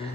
So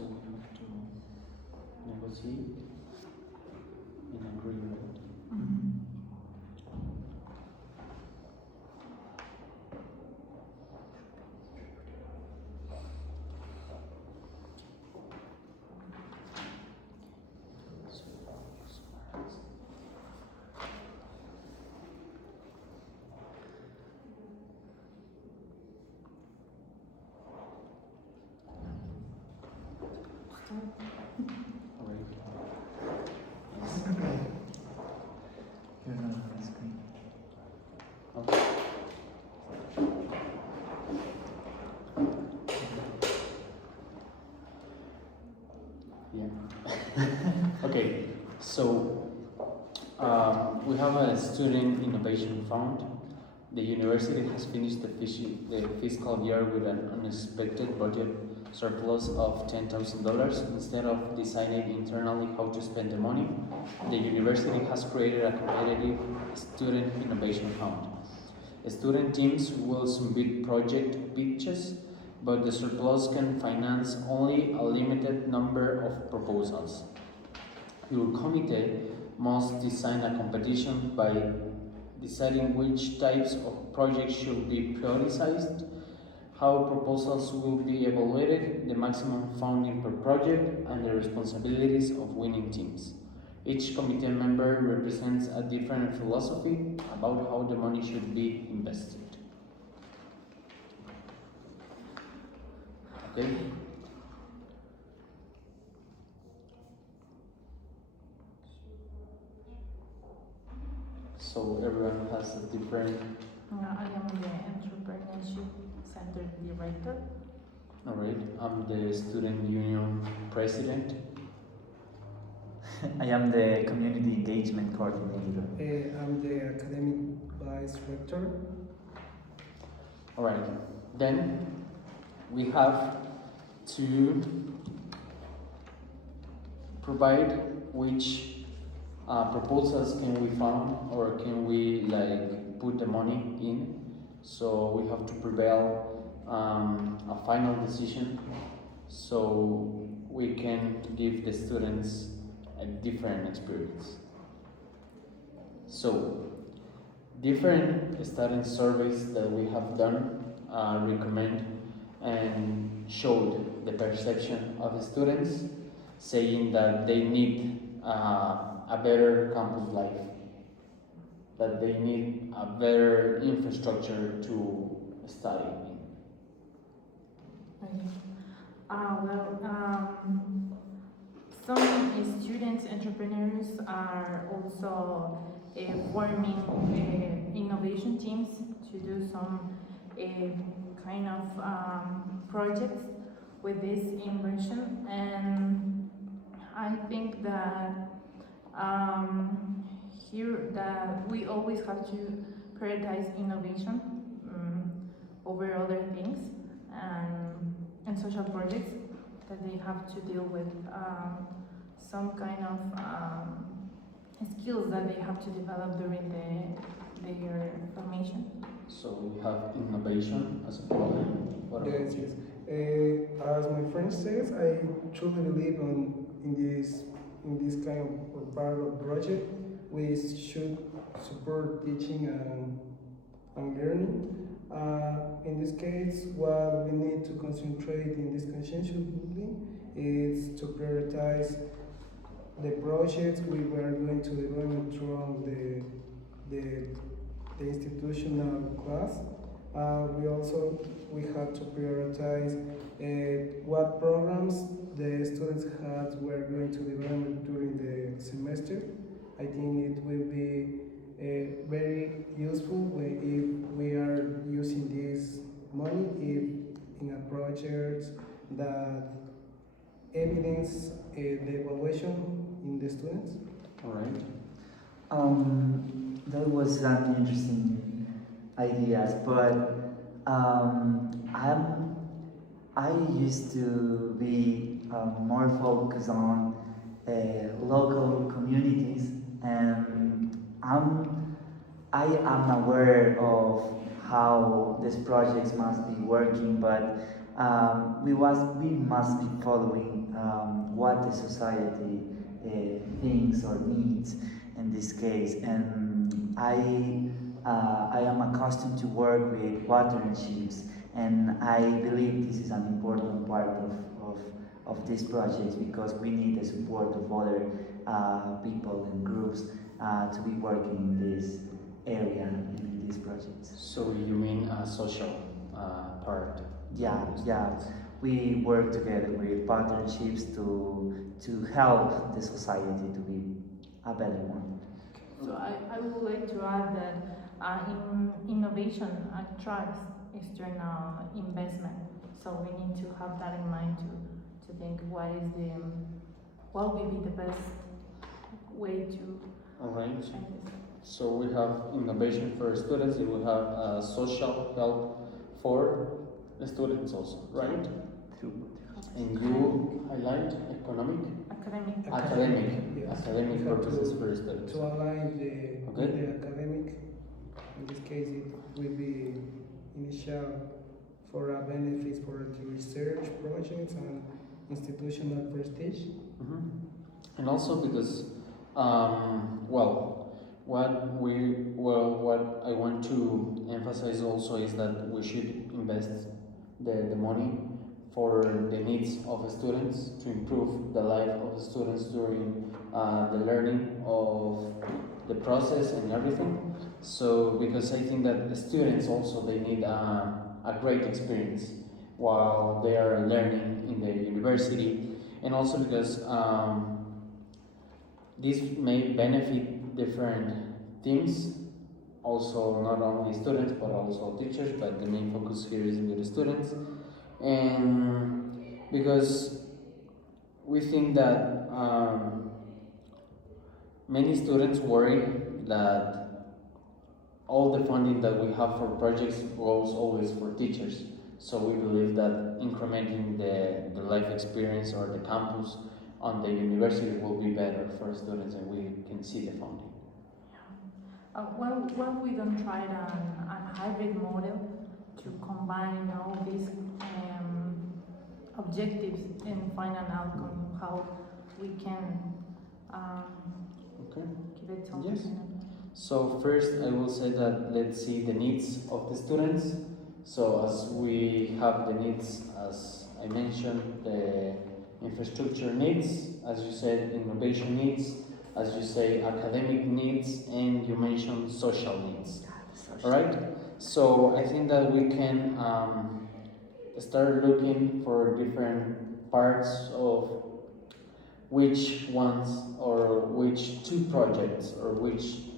we have to negotiate in agreement. Alright. Yes. You're not on the screen. Okay. Yeah. Okay. So we have a student innovation fund. The university has finished the fiscal year with an unexpected budget surplus of $10,000. Instead of deciding internally how to spend the money, the university has created a competitive student innovation fund. Student teams will submit project pitches, but the surplus can finance only a limited number of proposals. Your committee must design a competition by deciding which types of projects should be prioritized, how proposals will be evaluated, the maximum funding per project, and the responsibilities of winning teams. Each committee member represents a different philosophy about how the money should be invested. Okay? So everyone has a different. I am the Entrepreneurship Center Director. Alright, I'm the student union president. I am the community engagement coordinator. I'm the academic vice rector. Alright, then we have to provide which proposals can we fund or can we like put the money in. So we have to prevail a final decision, so we can give the students a different experience. So, different student surveys that we have done recommend and showed the perception of the students, saying that they need a better campus life, that they need a better infrastructure to study in. Okay. Some students, entrepreneurs are also forming innovation teams to do some kind of projects with this invention, and I think that here that we always have to prioritize innovation over other things, and social projects that they have to deal with some kind of skills that they have to develop during their formation. So we have innovation as a problem. What about Yes, you? yes. As my friend says, I truly believe in this kind of part of project. We should support teaching and learning. In this case, what we need to concentrate in this conscientiously is to prioritize the projects we were going to develop through the institutional class. We had to prioritize what programs the students had were going to develop during the semester. I think it will be very useful if we are using this money if in a project that evidence the evaluation in the students. All right. That was an interesting ideas, but I used to be more focused on local communities, and I am aware of how these projects must be working, but we must be following what the society thinks or needs in this case, and I am accustomed to work with partnerships, and I believe this is an important part of these projects because we need the support of other people and groups to be working in this area and in these projects. So you mean a social part? Yeah, yeah. We work together with partnerships to help the society to be a better one. So I would like to add that in innovation attracts external investment. So we need to have that in mind to think what will be the best way to All right. change this. So we have innovation for students, and we have social help for the students also, right? And you highlight economic, Academic. academic, Yes. academic We have purposes for students. to align Okay. with the academic. In this case, it will be initial for benefits for the research projects and institutional prestige. Mhm. And also because, what I want to emphasize also is that we should invest the money for the needs of the students to improve the life of the students during the learning of the process and everything. So because I think that the students also they need a great experience while they are learning in the university, and also because this may benefit different things, also not only students but also teachers, but the main focus here is with the students. And because we think that many students worry that all the funding that we have for projects goes always for teachers. So we believe that incrementing the life experience or the campus on the university will be better for students, and we can see the funding. Well, we don't try a hybrid model to combine all these objectives and find an outcome how we can Okay. give it something. Yes. So first, I will say that let's see the needs of the students. So as we have the needs, as I mentioned, the infrastructure needs, as you said, innovation needs, as you say, academic needs, and you mentioned social needs. All right. So I think that we can start looking for different parts of which ones or which two projects or which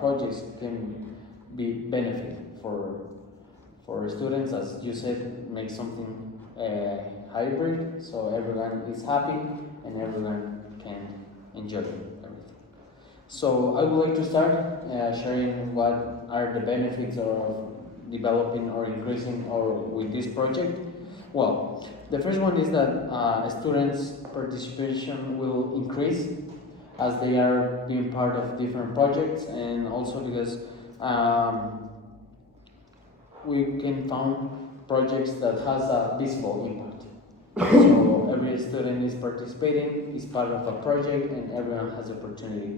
projects can be benefit for students, as you said, make something hybrid, so everyone is happy and everyone can enjoy everything. So I would like to start sharing what are the benefits of developing or increasing or with this project. Well, the first one is that students' participation will increase as they are being part of different projects, and also because we can find projects that has a visible impact. So every student is participating, is part of a project, and everyone has the opportunity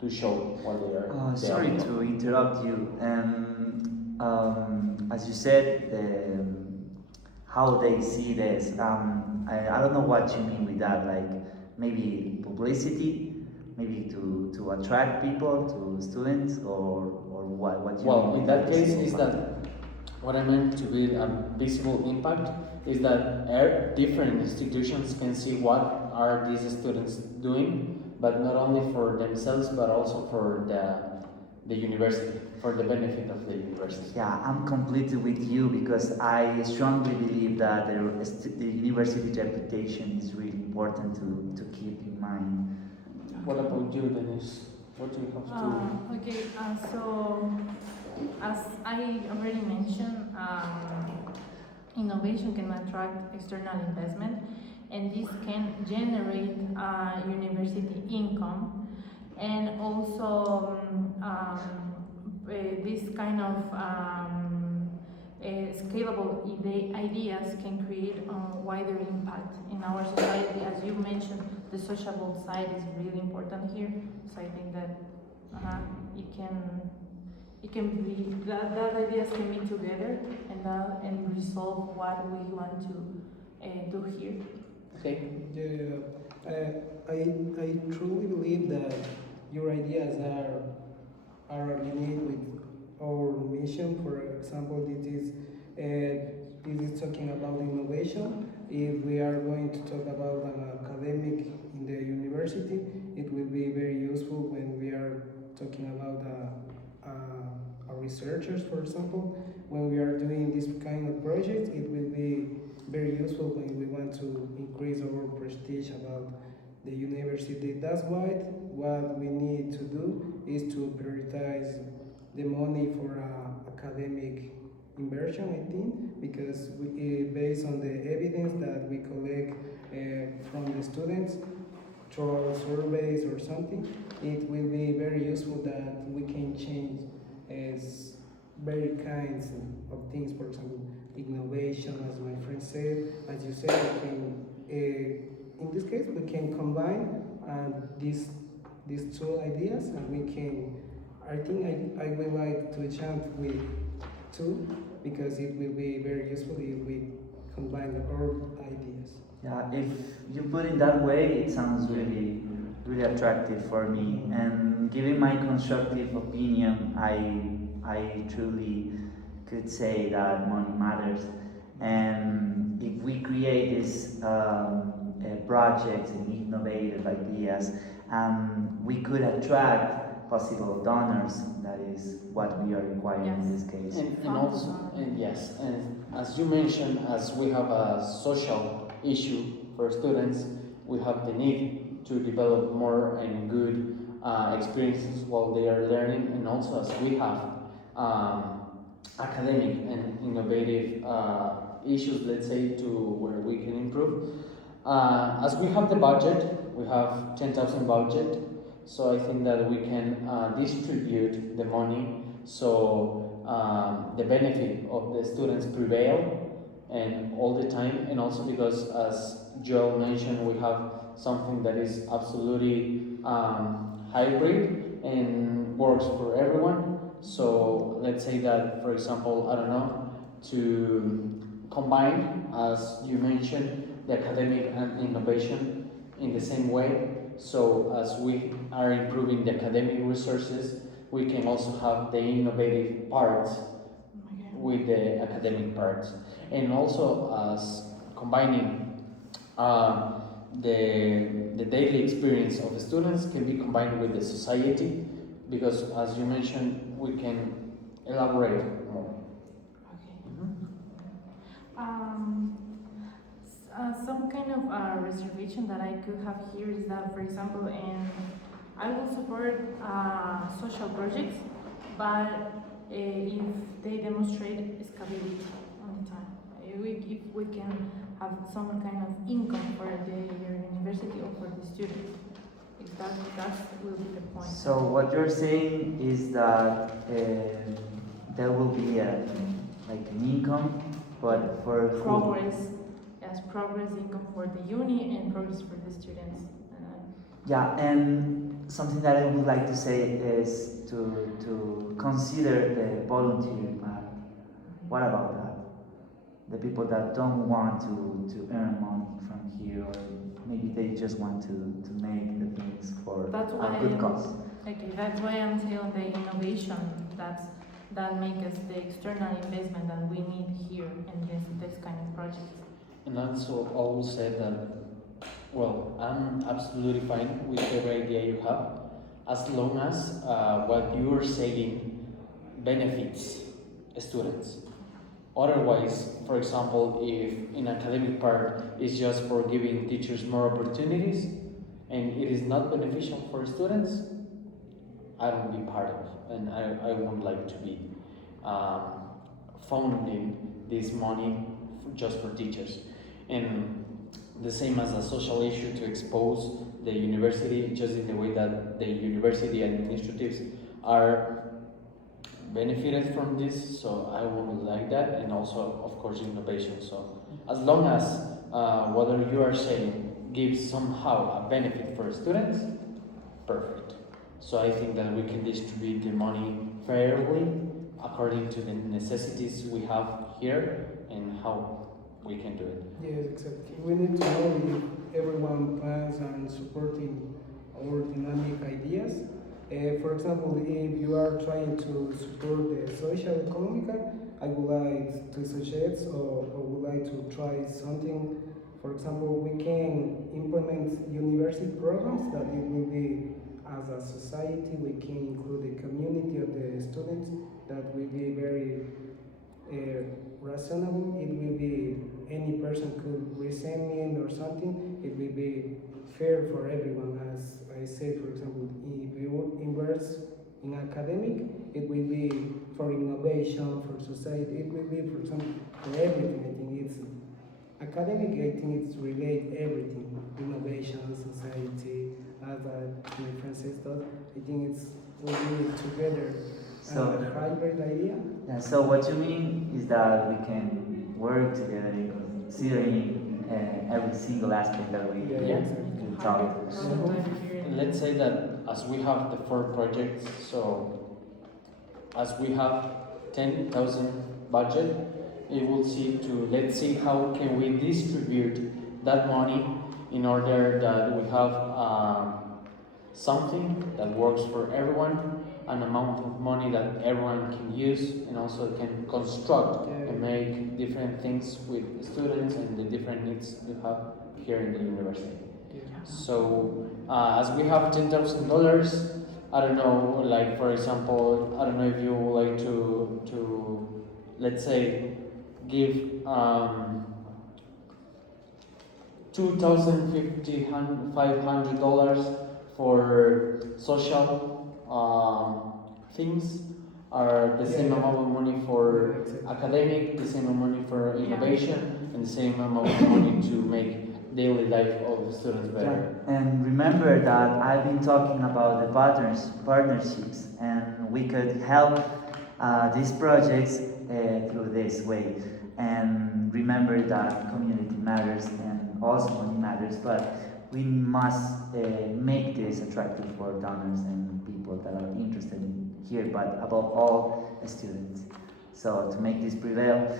to show what they are. they Sorry are. to interrupt you. As you said, how they see this. I don't know what you mean with that. Like maybe publicity, maybe to attract people, to students, or what? What you Well, mean in with that case, visible is impact? that what I meant to be a visible impact is that different institutions can see what are these students doing, but not only for themselves, but also for the university, for the benefit of the university. Yeah, I'm completely with you because I strongly believe that the university reputation is really important to keep in mind. What about you, Denise? What do you have to? Okay, so as I already mentioned, innovation can attract external investment, and this can generate university income, and also this kind of scalable ideas can create a wider impact in our society. As you mentioned, the sociable side is really important here. So I think that it can be that ideas can be together and resolve what we want to do here. Okay. I truly believe that your ideas are aligned with our mission. For example, this is talking about innovation. If we are going to talk about an academic in the university, it will be very useful when we are talking about researchers, for example. When we are doing this kind of projects, it will be very useful when we want to increase our prestige about the university. That's why what we need to do is to prioritize the money for academic inversion, I think, because based on the evidence that we collect from the students through our surveys or something, it will be very useful that we can change as very kinds of things. For example, innovation, as my friend said, as you said, we can, in this case, we can combine these two ideas, and we can. I think I would like to chant with two, because it will be very useful if we combine our ideas. Yeah, if you put it that way, it sounds really attractive for me. And giving my constructive opinion, I truly could say that money matters. And if we create these projects and innovative ideas, we could attract possible donors. That is what we are requiring in this case. And also, and yes, and as you mentioned, as we have a social issue for students, we have the need to develop more and good experiences while they are learning, and also as we have academic and innovative issues, let's say, to where we can improve. As we have the budget, we have 10,000 budget, so I think that we can distribute the money. So the benefit of the students prevail and all the time, and also because, as Joe mentioned, we have something that is absolutely hybrid and works for everyone. So let's say that, for example, I don't know, to combine, as you mentioned, the academic and innovation in the same way. So as we are improving the academic resources, we can also have the innovative part Okay. with the academic part, and also as combining the daily experience of the students can be combined with the society, because as you mentioned, we can elaborate more. Okay. Some kind of reservation that I could have here is that, for example, I will support social projects, but if they demonstrate stability on the time, if we can have some kind of income for the university or for the student, if that will be the point. So what you're saying is that there will be like an income, but for who? Progress, yes, progress income for the uni and progress for the students. Yeah, and something that I would like to say is to consider the volunteer part. What about that? The people that don't want to earn money from here, or maybe they just want to make the things for That's a why good cause. Okay, that's why I'm telling the innovation that make us the external investment that we need here in this kind of project. And also always said that, well, I'm absolutely fine with every idea you have, as long as what you are saying benefits students. Otherwise, for example, if in academic part is just for giving teachers more opportunities and it is not beneficial for students, I don't be part of, and I won't like to be funding this money just for teachers. And the same as a social issue to expose the university, just in the way that the university administratives are benefited from this, so I would like that, and also of course innovation. So as long as whatever you are saying gives somehow a benefit for students, perfect. So I think that we can distribute the money fairly according to the necessities we have here and how we can do it. Yes, exactly. We need to know if everyone plans and supporting our dynamic ideas. For example, if you are trying to support the social economical, I would like to suggest or would like to try something. For example, we can implement university programs that it will be as a society. We can include the community of the students that will be very reasonable. It will be any person could resentment or something. It will be fair for everyone. As I said, for example, if you invest in academic, it will be for innovation, for society. It will be, for example, for everything. I think it's academic. I think it's relate everything: innovation, society. As my friend says, that I think it's will be together. So A hybrid idea. yeah, so what you mean is that we can work together, considering every single aspect that we Yeah. can talk. Let's say that as we have the 4 projects, so as we have 10,000 budget, it will see to, let's see how can we distribute that money in order that we have something that works for everyone, an amount of money that everyone can use and also can construct and make different things with students and the different needs we have here in the university. So as we have $10,000, I don't know, like for example, I don't know if you would like to let's say give $2,500 for social things, or the same amount of money for academic, the same amount of money for innovation, and the same amount of money to make daily life of students better. And remember that I've been talking about the partnerships, and we could help these projects through this way. And remember that community matters and also money matters, but we must make this attractive for donors and people that are interested in here, but above all, students. So to make this prevail,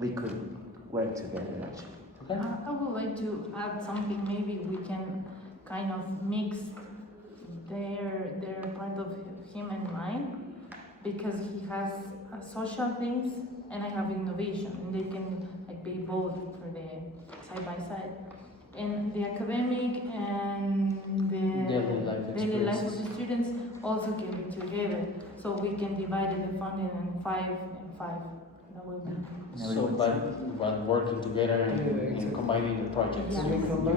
we could work together actually. Okay. I would like to add something. Maybe we can kind of mix their part of him and mine, because he has social things and I have innovation, and they can like be both for the side by side. And the academic and the Daily life of experiences. the students also can be together, so we can divide the funding in 5 and 5. That will be. So, but working together and exactly. combining the projects. Yeah. If we combine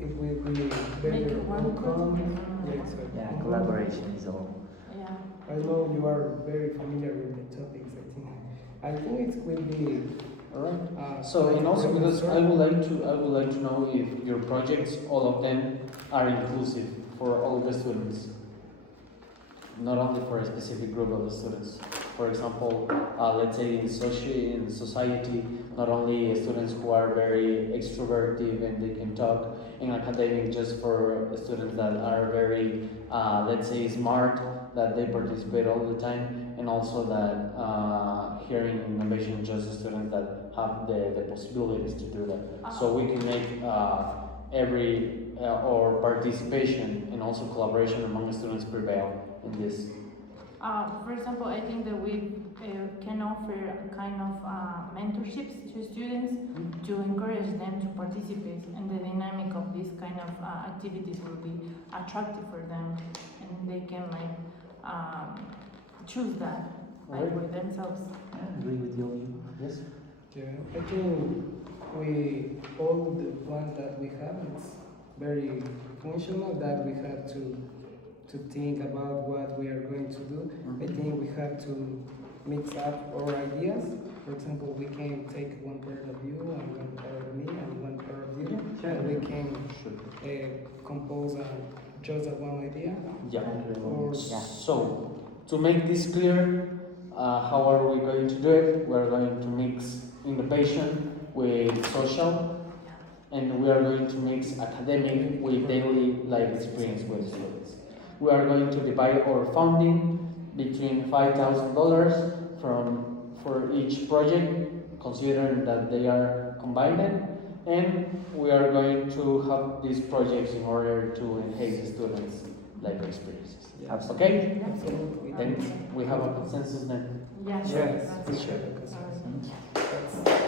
it will be Make better it one outcome. project. Yeah, exactly. Yeah, collaboration is all. Yeah. I know you are very familiar with the topics. I think it will be. Alright. So, and also because I would like to know if your projects, all of them, are inclusive for all the students, not only for a specific group of students. For example, let's say in society, not only students who are very extroverted and they can talk. In academic, just for students that are very, let's say, smart, that they participate all the time, and also that here in innovation, just students that have the possibilities to do that. So we can make every or participation and also collaboration among the students prevail in this. For example, I think that we can offer a kind of mentorships to students to encourage them to participate, and the dynamic of this kind of activities will be attractive for them, and they can choose that for themselves. I agree with you. Yes. Yeah, I think all the plans that we have, it's very functional, that we have to think about what we are going to do. I think we have to mix up our ideas. For example, we can take one part of you and one part of me and one part of you, and we can compose just one idea. Yeah. Or So, to make this clear, how are we going to do it? We're going to mix innovation with social, and we are going to mix academic with daily life experience with students. We are going to divide our funding between $5,000 for each project, considering that they are combined, and we are going to have these projects in order to enhance the students' life experiences. Absolutely. Okay? absolutely. Then we have a consensus then. Yes. Yes, that's for it. sure. Alright. That's